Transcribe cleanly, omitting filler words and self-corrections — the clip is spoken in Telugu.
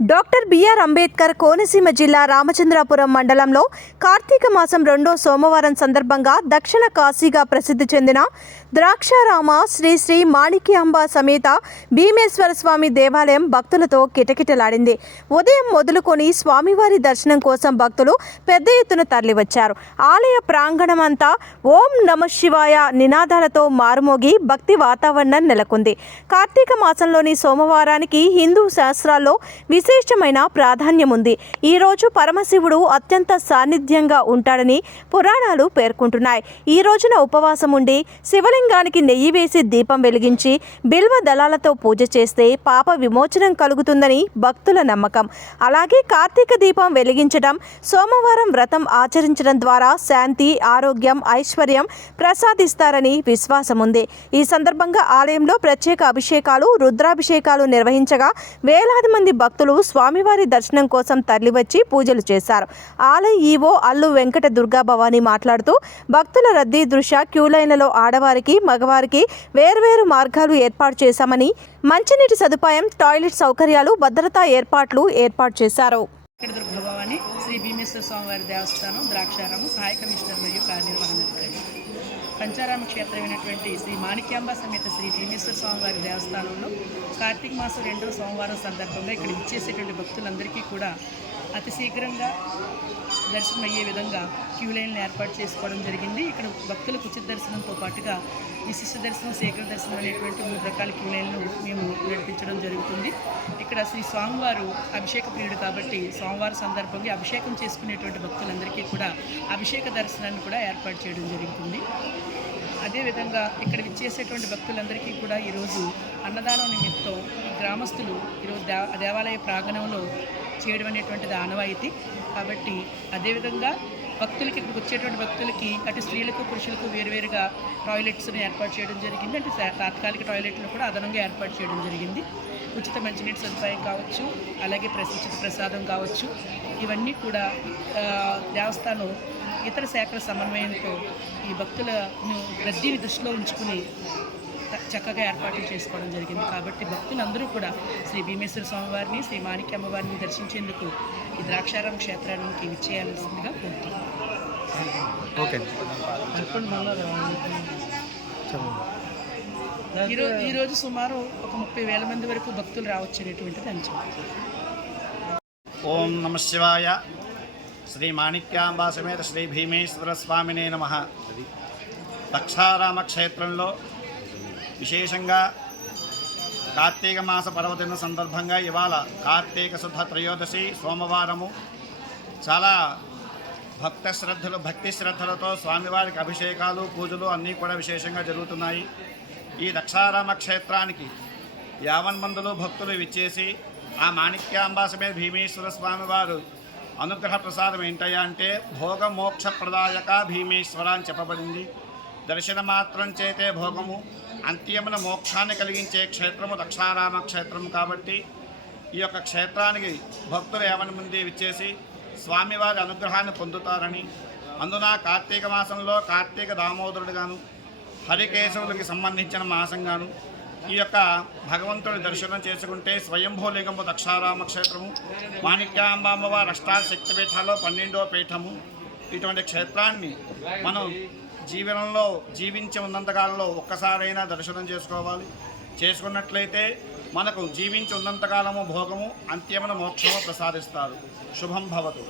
డాక్టర్ బిఆర్ అంబేద్కర్ కోనసీమ జిల్లా రామచంద్రాపురం మండలంలో కార్తీక మాసం 2వ సోమవారం సందర్భంగా దక్షిణ కాశీగా ప్రసిద్ధి చెందిన ద్రాక్షారామ శ్రీ శ్రీ మాణిక్యాంబ సమేత భీమేశ్వర స్వామి దేవాలయం భక్తులతో కిటకిటలాడింది. ఉదయం మొదలుకొని స్వామివారి దర్శనం కోసం భక్తులు పెద్ద ఎత్తున తరలివచ్చారు. ఆలయ ప్రాంగణమంతా ఓం నమః శివాయ నినాదాలతో మారుమోగి భక్తి వాతావరణం నెలకొంది. కార్తీక మాసంలోని సోమవారానికి హిందూ శాస్త్రాల్లో విశేషమైన ప్రాధాన్యం ఉంది. ఈరోజు పరమశివుడు అత్యంత సాన్నిధ్యంగా ఉంటాడని పురాణాలు పేర్కొంటున్నాయి. ఈ రోజున ఉపవాసం ఉండి శివలింగానికి నెయ్యి వేసి దీపం వెలిగించి బిల్వ దళాలతో పూజ చేస్తే పాప విమోచనం కలుగుతుందని భక్తుల నమ్మకం. అలాగే కార్తీక దీపం వెలిగించడం, సోమవారం వ్రతం ఆచరించడం ద్వారా శాంతి, ఆరోగ్యం, ఐశ్వర్యం ప్రసాదిస్తారని విశ్వాసం ఉంది. ఈ సందర్భంగా ఆలయంలో ప్రత్యేక అభిషేకాలు, రుద్రాభిషేకాలు నిర్వహించగా వేలాది మంది భక్తులు స్వామివారి దర్శనం కోసం తరలివచ్చి పూజలు చేశారు. ఆలయ ఈవో అల్లు వెంకట దుర్గా భవాని మాట్లాడుతూ భక్తుల రద్దీ దృష్ట్యా క్యూలైన్లలో ఆడవారికి, మగవారికి వేర్వేరు మార్గాలు ఏర్పాటు చేశామని, మంచినీటి సదుపాయం, టాయిలెట్ సౌకర్యాలు, భద్రతా ఏర్పాట్లు ఏర్పాటు చేశారు. భవాని శ్రీ భీమేశ్వర స్వామివారి దేవస్థానం ద్రాక్షారాము సహాయ కమిషనర్ మరియు కార్యనిర్వహణాధికారి. పంచారామ క్షేత్రమైనటువంటి శ్రీ మాణిక్యాంబ సమేత శ్రీ భీమేశ్వర స్వామివారి దేవస్థానంలో కార్తీక మాసం 2వ సోమవారం సందర్భంగా ఇక్కడ ఇచ్చేసేటువంటి భక్తులందరికీ కూడా అతి శీఘ్రంగా దర్శనం అయ్యే విధంగా క్యూ లైన్లు ఏర్పాటు చేసుకోవడం జరిగింది. ఇక్కడ భక్తులకు ఉచిత దర్శనంతో పాటుగా విశిష్ట దర్శనం, శీఘ్ర దర్శనం అనేటువంటి 3 రకాల క్యూ లైన్లు మేము నడిపించడం జరుగుతుంది. ఇక్కడ శ్రీ స్వామివారు అభిషేక ప్రియుడు కాబట్టి సోమవారం సందర్భంగా అభిషేకం చేసుకునేటువంటి భక్తులందరికీ కూడా అభిషేక దర్శనాన్ని కూడా ఏర్పాటు చేయడం జరుగుతుంది. అదేవిధంగా ఇక్కడ విచ్చేసేటువంటి భక్తులందరికీ కూడా ఈరోజు అన్నదానం నిమిత్తం గ్రామస్తులు ఈరోజు దేవాలయ ప్రాంగణంలో చేయడం అనేటువంటిది ఆనవాయితీ కాబట్టి, అదేవిధంగా భక్తులకి ఇక్కడికి వచ్చేటువంటి భక్తులకి అటు స్త్రీలకు, పురుషులకు వేరువేరుగా టాయిలెట్స్ని ఏర్పాటు చేయడం జరిగింది. అంటే తాత్కాలిక టాయిలెట్లు కూడా అదనంగా ఏర్పాటు చేయడం జరిగింది. ఉచిత మంచినీటి సదుపాయం కావచ్చు, అలాగే ఉచిత ప్రసాదం కావచ్చు, ఇవన్నీ కూడా దేవస్థానం ఇతర శాఖల సమన్వయంతో ఈ భక్తుల రద్దీని దృష్టిలో ఉంచుకుని చక్కగా ఏర్పాట్లు చేసుకోవడం జరిగింది. కాబట్టి భక్తులందరూ కూడా శ్రీ భీమేశ్వర స్వామివారిని, శ్రీ మాణిక్యమ్మ వారిని దర్శించేందుకు ఈ ద్రాక్షారామ క్షేత్రానికి విచ్చేయాల్సిందిగా కోరుతున్నాను. ఈరోజు సుమారు ఒక 30,000 మంది వరకు భక్తులు రావచ్చు అనేటువంటిది అంచనా. ఓం నమః శివాయ. శ్రీ మాణిక్యాంబ సమేత శ్రీ భీమేశ్వర స్వామినే నమః. ద్రాక్షారామ క్షేత్రంలో విశేషంగా కార్తీక మాస పర్వదిన సందర్భంగా ఇవాళ కార్తీక శుద్ధ త్రయోదశి సోమవారము చాలా భక్తి శ్రద్ధలతో స్వామివారికి అభిషేకాలు, పూజలు అన్నీ కూడా విశేషంగా జరుగుతున్నాయి. ఈ ద్రాక్షారామ క్షేత్రానికి 50 మందిలో భక్తులు విచ్చేసి ఆ మాణిక్యాంబ సమేత భీమేశ్వర స్వామివారు అనుగ్రహ ప్రసాదం ఏంటయ్యా అంటే భోగమోక్ష ప్రదాయక భీమేశ్వర అని చెప్పబడింది. దర్శన మాత్రం చేతే భోగము, అంత్యమున మోక్షాన్ని కలిగించే క్షేత్రము ద్రాక్షారామ క్షేత్రము. కాబట్టి ఈ యొక్క క్షేత్రానికి భక్తులు 50 మంది విచ్చేసి స్వామివారి అనుగ్రహాన్ని పొందుతారని, అందున కార్తీక మాసంలో కార్తీక దామోదరుడుగాను, హరికేశవులకి సంబంధించిన మాసంగాను ఈ యొక్క భగవంతుడి దర్శనం చేసుకుంటే స్వయంభూలింగము ద్రాక్షారామ క్షేత్రము, మాణిక్యాంబ అమ్మవారి అష్టాశక్తి పీఠాల్లో 12వ పీఠము. ఇటువంటి క్షేత్రాన్ని మనం జీవనంలో జీవించి ఉన్నంతకాలంలో ఒక్కసారైనా దర్శనం చేసుకోవాలి. చేసుకున్నట్లయితే మనకు జీవించి ఉన్నంతకాలము భోగము, అంత్యమున మోక్షము ప్రసాదిస్తారు. శుభం భవతు.